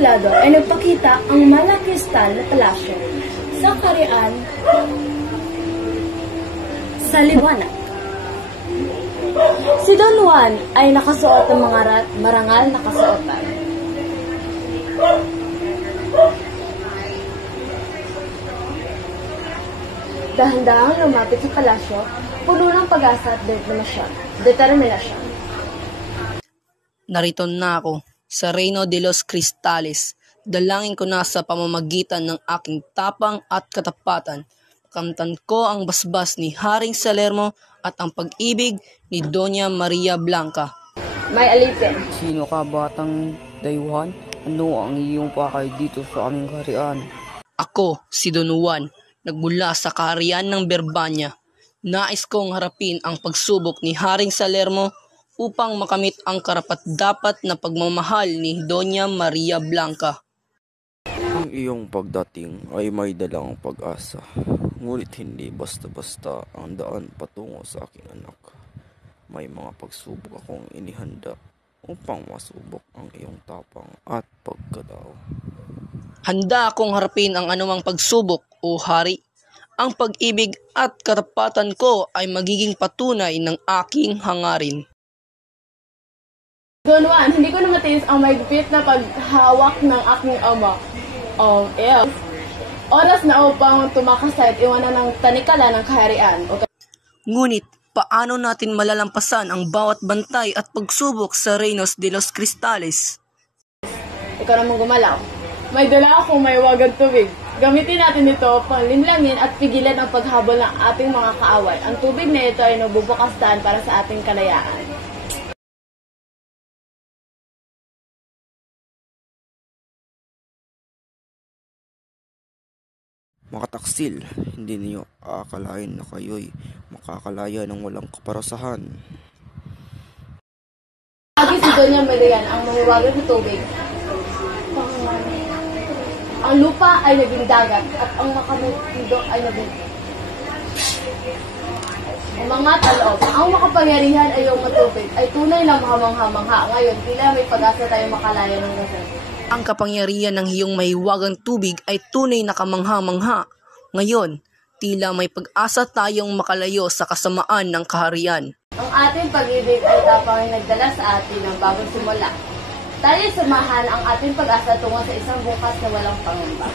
suplado ay nagpakita ang malakristal na palasyo sa kaharian sa liwanag. Si Don Juan ay nakasuot ng mga marangal na kasuotan. Dahan-dahang lumapit sa palasyo, puno ng pag-asa at determinasyon. Narito na ako sa Reino de los Cristales. Dalangin ko na sa pamamagitan ng aking tapang at katapatan. Kamtan ko ang basbas ni Haring Salermo at ang pag-ibig ni Doña Maria Blanca. May alipin. Sino ka, batang dayuhan? Ano ang iyong pakay dito sa aming kaharian? Ako, si Don Juan, nagmula sa kaharian ng Berbanya. Nais kong harapin ang pagsubok ni Haring Salermo upang makamit ang karapat-dapat na pagmamahal ni Doña Maria Blanca. Ang iyong pagdating ay may dalang pag-asa, ngunit hindi basta-basta ang daan patungo sa aking anak. May mga pagsubok akong inihanda upang masubok ang iyong tapang at pagkatao. Handa akong harapin ang anumang pagsubok, o hari. Ang pag-ibig at katapatan ko ay magiging patunay ng aking hangarin. Don Juan, hindi ko na matiis ang mahigpit na paghawak ng aking ama. Oras na upang tumakas at iwanan ng tanikala ng kaharian. Ngunit, paano natin malalampasan ang bawat bantay at pagsubok sa Reinos de los Cristales? Ikaw naman gumalaw. May dala akong may wagang tubig. Gamitin natin ito upang linlangin at pigilan ang paghabol ng ating mga kaaway. Ang tubig na ito ay nagbubukas daan para sa ating kalayaan. Mga taksil, hindi niyo aakalain na kayo'y makakalaya ng walang kaparasahan. Lagi si Doña Marian ang mahiwagan sa tubig. Ang lupa ay naging dagat at ang makamutido ay naging mga talog. Ang makapangyarihan ay yung matubig ay tunay na mahamang-hamangha. Ngayon, tila may pag-asa tayo makalaya ng gasol. Ang kapangyarihan ng iyong mahiwagang tubig ay tunay na kamangha-mangha. Ngayon, tila may pag-asa tayong makalayo sa kasamaan ng kaharian. Ang ating pag-ibig ay tapang nagdala sa atin ng bagong simula. Tayo samahan ang ating pag-asa tungo sa isang bukas na walang pangamba.